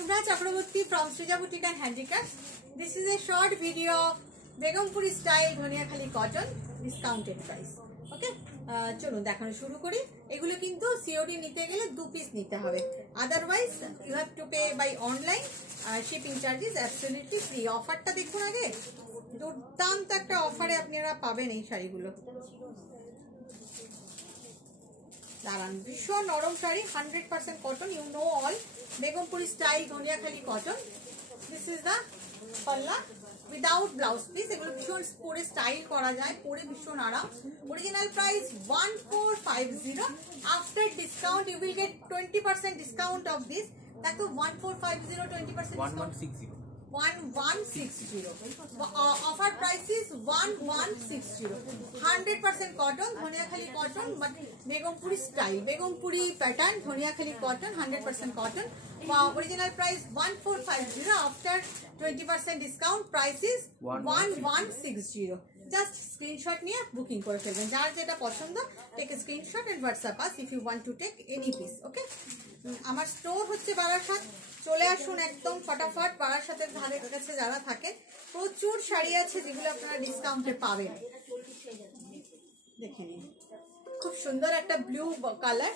Shubhra Chakraborty from Srija Boutique and Handicrafts. This is a short video of Begumpuri style Dhoniakhali cotton discounted price. Okay, চলুন দেখানো শুরু করি। এগুলো কিন্তু COD নিতে গেলে 2 পিস নিতে হবে, otherwise you have to pay by online. Shipping charges absolutely free. অফারটা দেখুন আগে, দুর্দান্ত একটা অফারে আপনারা পাবেন এই শাড়িগুলো। দাঁড়ান, ভীষণ নরম sari, 100% cotton, you know all Begampuri style Dhaniakhali cotton. This is the পাল্লা উইদাউট ব্লাউজ পিস। এগুলো ভীষণ পরে স্টাইল করা যায়, পরে ভীষণ আরাম। Original price 1450। After discount you will get 20% discount off this. দেখো 1450 20% discount 1160। Offer price is 1160. 100% cotton, Dhoniakhali cotton, but Begumpuri style, Begumpuri pattern, Dhoniakhali cotton, 100% cotton. Original price 1450. After 20% discount, price is 1160. Just screenshot নিয়ে booking করে ফেলবেন। যার যেটা পছন্দ take a screenshot and WhatsApp us if you want to take any piece. Okay, আমার store হচ্ছে বারাসাত। চলে আসুন একদম ফটাফট। বারাসাতের ধারে কাছে যারা থাকেন, প্রচুর শাড়ি আছে যেগুলো আপনারা ডিসকাউন্টে পাবেন। দেখে নিন, খুব সুন্দর একটা ব্লু কালার,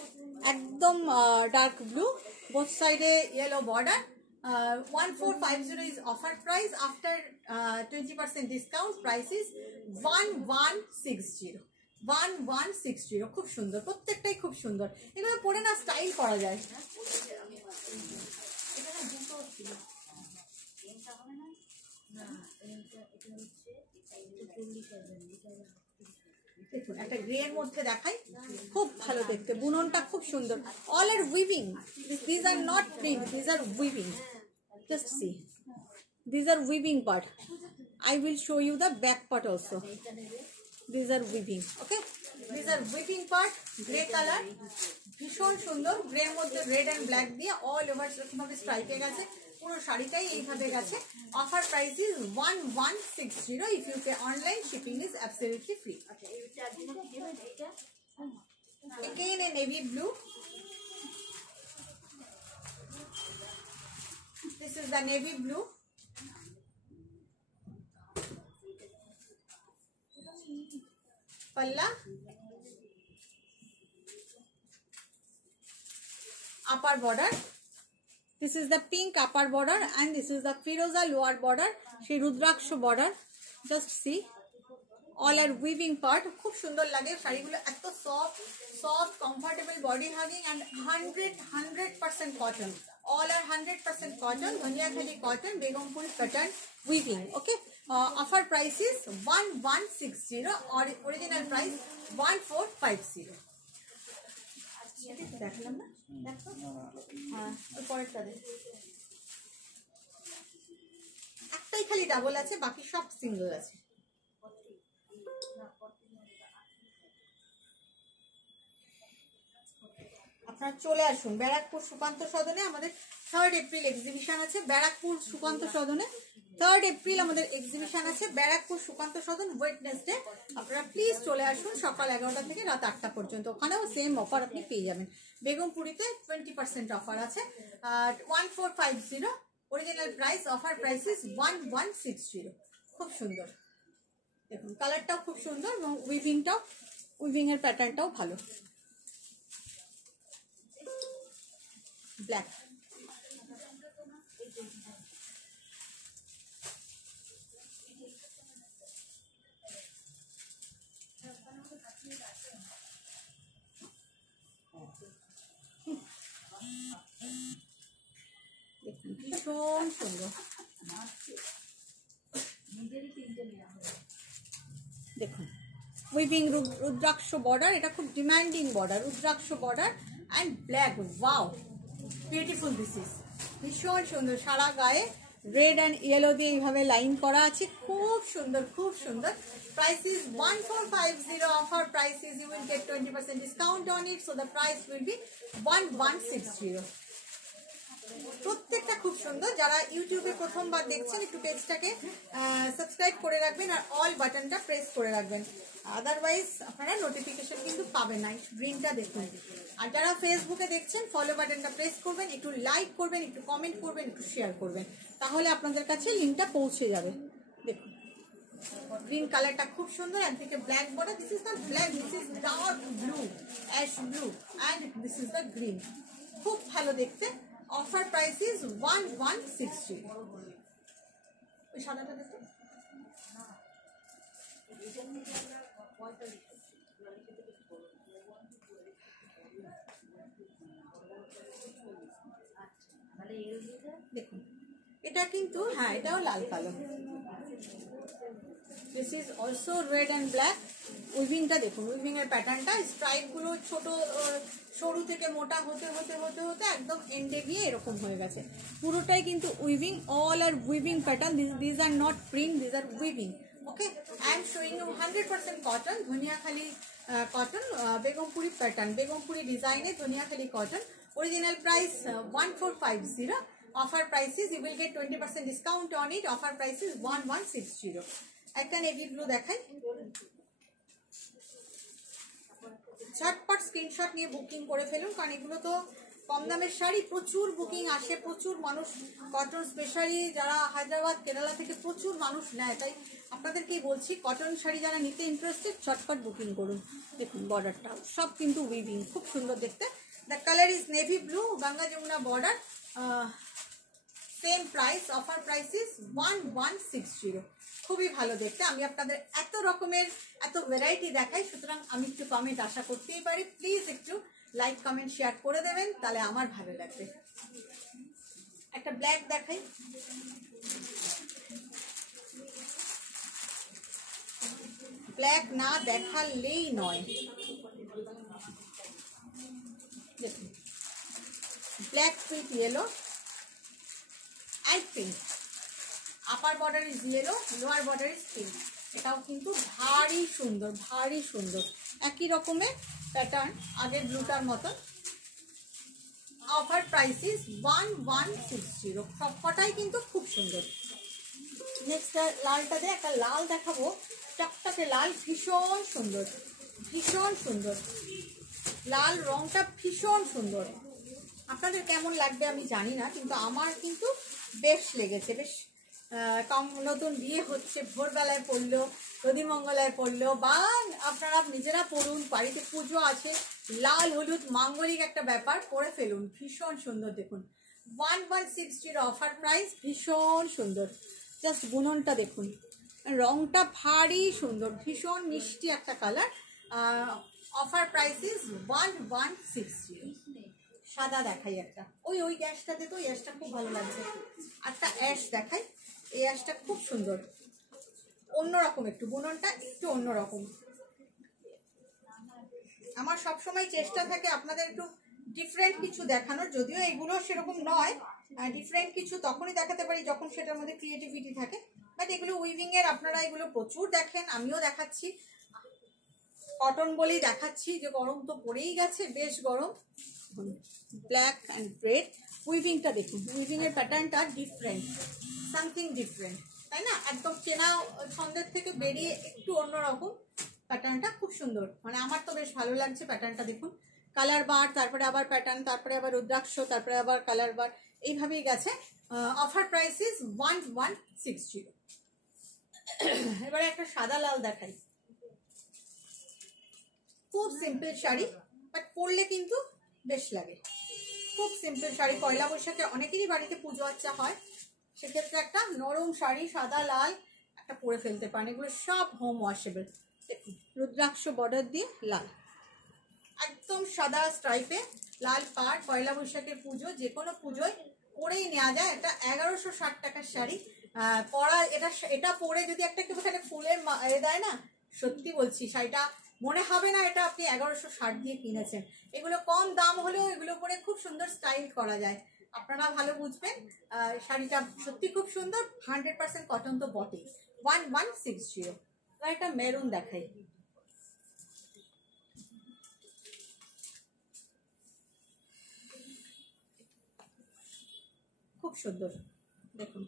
একদম ডার্ক ব্লু, বোথ সাইডে yellow border. 1450 is offer price. After 20% discount, price is 1160. 1160 খুব সুন্দর, প্রত্যেকটাই খুব সুন্দর। এগুলো পরে না স্টাইল করা যায়। দেখুন, একটা গ্রে এর মধ্যে দেখাই, খুব ভালো দেখতে, বুননটা খুব সুন্দর। All are weaving, this are not print, this are weaving. Just see, these are weaving part. I will show you the back part also. These are weaving. Okay, these are weaving part. Grey color, ভীষণ সুন্দর। Grey এর মধ্যে red and black দিয়ে all over এরকমভাবে স্ট্রাইপে গেছে, পুরো শাড়িটাই এইভাবে গেছে। Offer price is 1160. If you pay online, shipping is absolutely free. Again a navy blue. This is the navy blue. Palla, upper border. This is the pink upper border and this is the firoza lower border. She rudraksha border. Just see, all are weaving part. খুব সুন্দর লাগে শাড়িগুলো, এত soft comfortable body hugging and 100% cotton. All are 100% cotton, Dhoniakhali cotton, Begumpuri pattern weaving. Okay, offer price is 1160. Original price 1450. দেখলাম না, দেখো, হ্যাঁ পরেরটা দেখ। একটাই খালি ডাবল আছে, বাকি সব সিঙ্গেল আছে। আপনারা চলে আসুন ব্যারাকপুর সুকান্ত সদনে। আমাদের 3rd এপ্রিল এক্সিবিশন আছে ব্যারাকপুর সুকান্ত সদনে। 3rd এপ্রিল আমাদের এক্সিবিশন আছে ব্যারাকপুর সুকান্ত সদন, ওয়েডনেসডে। আপনারা প্লিজ চলে আসুন সকাল 11টা থেকে রাত 8টা পর্যন্ত। ওখানেও সেম অফার আপনি পেয়ে যাবেন। বেগমপুরিতে 20% অফার আছে। 1450 original price, offer price is 1160। খুব সুন্দর, দেখুন কালারটাও খুব সুন্দর এবং উইভিং এর প্যাটার্নটাও ভালো। ব্ল্যাক, ভীষণ সুন্দর। দেখুন উইভিং রুদ্রাক্ষ বর্ডার, এটা খুব demanding border, rudraksha border and black. Wow, beautiful this is, ভীষণ সুন্দর। সারা গায়ে রেড অ্যান্ড ইয়েলো দিয়ে এইভাবে লাইন করা আছে, খুব সুন্দর খুব সুন্দর। Price is 1450. Offer price is, you will get 20% discount on it, so the price will be 1160. প্রত্যেকটা খুব সুন্দর। যারা ইউটিউবে প্রথমবার দেখছেন একটু পেজটাকে সাবস্ক্রাইব করে রাখবেন আর অল বাটনটা প্রেস করে রাখবেন, আদারওয়াইজ আপনারা নোটিফিকেশন কিন্তু পাবেন না। গ্রিনটা দেখুন। আর যারা ফেসবুকে দেখছেন ফলো বাটনটা প্রেস করবেন, একটু লাইক করবেন, একটু কমেন্ট করবেন, একটু শেয়ার করবেন, তাহলে আপনাদের কাছে লিঙ্কটা পৌঁছে যাবে। দেখুন গ্রিন কালারটা খুব সুন্দর, একদিকে black border, this is not black, this is dark blue, ash blue, and this is the green. খুব ভালো দেখতে। Offer price is 1160। ওই সাদাটা দেখুন। দেখুন এটা কিন্তু হ্যাঁ এটাও লাল কালো। This is also red and black. উইভিংটা দেখুন, উইভিং এর প্যাটার্নটা, স্ট্রাইপ গুলো ছোট সরু থেকে মোটা হতে হতে হতে হতে একদম এন্ডে গিয়ে এরকম হয়ে গেছে। পুরোটাই কিন্তু weaving, all are weaving pattern. This are not print, this are weaving. Okay, I am showing you 100% cotton, Dhaniakhali cotton, Begampuri pattern, Begampuri ডিজাইনে Dhaniakhali cotton. Original price 1450. Offer prices you will get 20% discount on it. Offer price is 1160. একটা navy blue দেখাই। ঝটপট screenshot নিয়ে booking করে ফেলুন, কারণ এগুলো তো কম দামের শাড়ি, প্রচুর বুকিং আসে, প্রচুর মানুষ কটন, স্পেশালি যারা হায়দ্রাবাদ কেরালা থেকে প্রচুর মানুষ নেয়, তাই আপনাদেরকেই বলছি কটন শাড়ি যারা নিতে ইন্টারেস্টেড ঝটপট বুকিং করুন। দেখুন বর্ডারটা সব কিন্তু উইভিং, খুব সুন্দর দেখতে। The color is navy blue, Ganga Jamuna border. Same price. Offer price is 1160. খুবই ভালো দেখতে। আমি আপনাদের এত রকমের এত ভ্যারাইটি দেখাই, সুতরাং আমি একটু কমেন্ট আশা করতেই পারি। প্লিজ একটু লাইক কমেন্ট শেয়ার করে দেবেন, তাহলে আমার ভালো লাগবে। একটা ব্ল্যাক দেখাই। ব্ল্যাক না দেখালেই নয়। দেখুন black with yellow and pink. Upper border is yellow, lower border is pink. এটাও কিন্তু ভারী সুন্দর, ভারী সুন্দর, একই রকমের প্যাটার্ন আগের ব্লুটার মতন। Offer price is 1160। সবকটাই কিন্তু খুব সুন্দর। নেক্সট লালটা দিয়ে একটা লাল দেখাবো, টকটকে লাল, ভীষণ সুন্দর, ভীষণ সুন্দর। লাল রংটা ভীষণ সুন্দর। আপনাদের কেমন লাগবে আমি জানি না, কিন্তু আমার কিন্তু বেশ লেগেছে। বেশ নতুন বিয়ে হচ্ছে, ভোরবেলায় পড়লো, দধিমঙ্গলায় পড়লো, বা আপনারা নিজেরা পড়ুন, বাড়িতে পুজো আছে, লাল হলুদ মাঙ্গলিক একটা ব্যাপার, পরে ফেলুন। ভীষণ সুন্দর দেখুন। 1160 অফার প্রাইস, ভীষণ সুন্দর। জাস্ট বুননটা দেখুন, রংটা ভারী সুন্দর, ভীষণ মিষ্টি একটা কালার। Offer price is 1160। সাদা দেখাই একটা, ওই অ্যাশটাতে তো, অ্যাশটা খুব ভালো লাগছে। একটা অ্যাশ দেখাই, এই অ্যাশটা খুব সুন্দর, অন্যরকম, একটু বুননটা একটু অন্যরকম। আমার সবসময় চেষ্টা থাকে আপনাদের একটু ডিফারেন্ট কিছু দেখানোর, যদিও এগুলো সেরকম নয়, ডিফারেন্ট কিছু তখনই দেখাতে পারি যখন সেটার মধ্যে ক্রিয়েটিভিটি থাকে। বাট এগুলো উইভিং এর, আপনারা এগুলো প্রচুর দেখেন, আমিও দেখাচ্ছি, কটন বলেই দেখাচ্ছি, যে গরম তো পড়েই গেছে, বেশ গরম। ব্ল্যাক অ্যান্ড রেড, উইভিংটা দেখুন, উইভিং এর প্যাটার্নটা ডিফারেন্ট, সামথিং ডিফারেন্ট, তাই না? একদম চেনা ছন্দের থেকে বেরিয়ে একটু অন্যরকম প্যাটার্নটা, খুব সুন্দর। মানে আমার তো বেশ ভালো লাগছে প্যাটার্নটা। দেখুন কালার বার, তারপরে আবার প্যাটার্ন, তারপরে আবার রুদ্রাক্ষ, তারপরে আবার কালার বার, এইভাবেই গেছে। Offer price is 1160। এবারে একটা সাদা লাল দেখাই। খুব সিম্পল শাড়ি, বাট পরলে কিন্তু বেশ লাগে। খুব সিম্পল শাড়ি, পয়লা বৈশাখে অনেকেরই বাড়িতে পুজো আচ্চা হয়, সেক্ষেত্রে একটা নরম শাড়ি সাদা লাল একটা পরে ফেলতে পারেন। এগুলো সব হোম ওয়াশেবল। দেখুন রুদ্রাক্ষ বর্ডার দিয়ে লাল, একদম সাদা স্ট্রাইপে লাল পাড়। পয়লা বৈশাখের পুজো, যে কোনো পুজোয় পরেই নেওয়া যায়। একটা 1160 টাকার শাড়ি পরা, এটা পরে যদি একটা কেউ এখানে ফুলের দেয় না, সত্যি বলছি শাড়িটা মনে হবে না এটা আপনি 1160 দিয়ে কিনেছেন। এগুলো কম দাম হলেও এগুলো পরে খুব সুন্দর স্টাইল করা যায়, আপনারা ভালো বুঝবেন। শাড়িটা সত্যি খুব সুন্দর, 100% কটন তো বটেই। 1160। একটা মেরুন দেখাই, খুব সুন্দর দেখুন,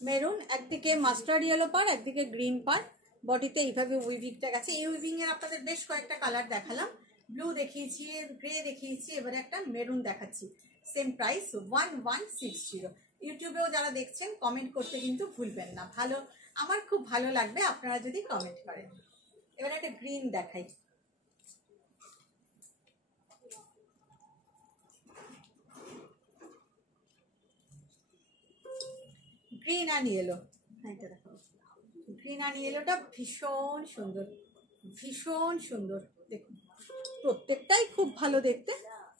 মেরুন, একদিকে মাস্টার্ড ইয়েলো পার, একদিকে গ্রিন পার, বডিতে এইভাবে উইভিংটা গেছে। এই উইভিং এর আপনাদের বেশ কয়েকটা কালার দেখালাম, ব্লু দেখিয়েছি, গ্রে দেখিয়েছি, এবারে একটা মেরুন দেখাচ্ছি। Same price 1160। ইউটিউবেও যারা দেখছেন কমেন্ট করতে কিন্তু ভুলবেন না, ভালো, আমার খুব ভালো লাগবে আপনারা যদি কমেন্ট করেন। এবারে একটা গ্রিন দেখাই, গ্রিন অ্যান্ড ইয়েলো, এটা দেখো, গ্রিন অ্যান্ড ইয়েলোটা ভীষণ সুন্দর, ভীষণ সুন্দর দেখুন, প্রত্যেকটাই খুব ভালো দেখতে,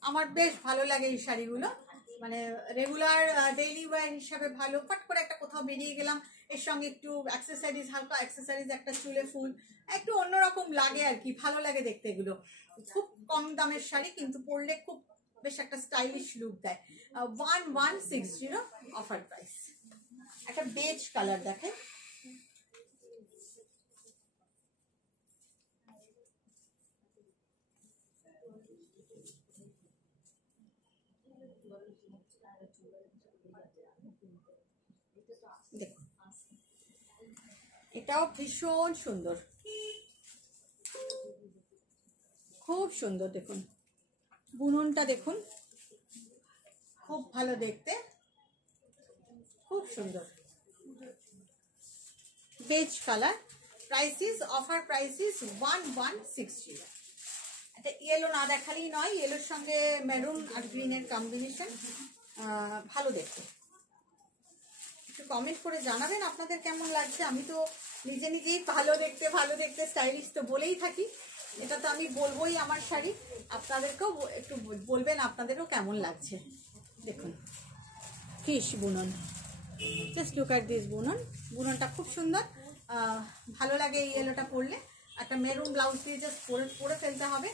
আমার বেশ ভালো লাগে এই শাড়িগুলো, মানে রেগুলার ডেইলি ওয়্যার হিসাবে ভালো। ফট করে একটা কোথাও বেরিয়ে গেলাম, এর সঙ্গে একটু অ্যাক্সেসরিজ, হালকা অ্যাক্সেসরিজ, একটা চুলে ফুল, একটু অন্যরকম লাগে আর কি, ভালো লাগে দেখতে এগুলো। খুব কম দামের শাড়ি কিন্তু পরলে খুব বেশ একটা স্টাইলিশ লুক দেয়। 1160 অফার প্রাইস। একটা বেজ কালার দেখে, দেখুন এটাও ভীষণ সুন্দর, খুব সুন্দর দেখুন, বুননটা দেখুন, খুব ভালো দেখতে, খুব সুন্দর, বেজ কালার। প্রাইসিস, অফার প্রাইসিস 1160। এটা ইয়েলো না দেখালেই নয়, ইয়েলোর সঙ্গে মেরুন আর গ্রিনের কম্বিনেশন, ভালো দেখতে। একটু কমেন্ট করে জানাবেন আপনাদের কেমন লাগছে। আমি তো নিজে নিজেই ভালো দেখতে স্টাইলিশ তো বলেই থাকি, এটা তো আমি বলবোই আমার শাড়ি, আপনাদেরকেও একটু বলবেন আপনাদেরও কেমন লাগছে। দেখুন ফিশ বুনন, জাস্ট লুক অ্যাট দিস বুনন, বুননটা খুব সুন্দর, ভালো লাগে এই ইয়েলোটা পরলে। একটা মেরুন ব্লাউজ দিয়ে জাস্ট পরে ফেলতে হবে।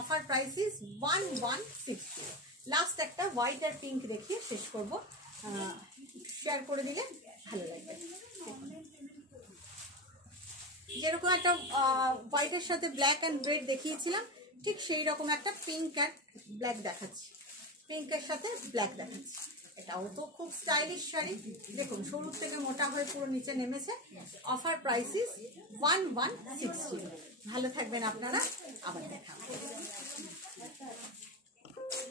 Offer price is 1160। লাস্ট একটা হোয়াইট আর পিঙ্ক দেখিয়ে শেষ করব, শেয়ার করে দিলে ভালো লাগবে। যেরকম একটা হোয়াইটের সাথে ব্ল্যাক অ্যান্ড রেড দেখিয়েছিলাম, ঠিক সেই রকম একটা পিঙ্ক অ্যান্ড ব্ল্যাক দেখাচ্ছি, পিঙ্কের সাথে ব্ল্যাক দেখাচ্ছি। এটাও তো খুব স্টাইলিশ শাড়ি, দেখুন সরুর থেকে মোটা হয়ে পুরো নিচে নেমেছে। অফার প্রাইসিস 1160। ভালো থাকবেন আপনারা, আবার দেখা হবে।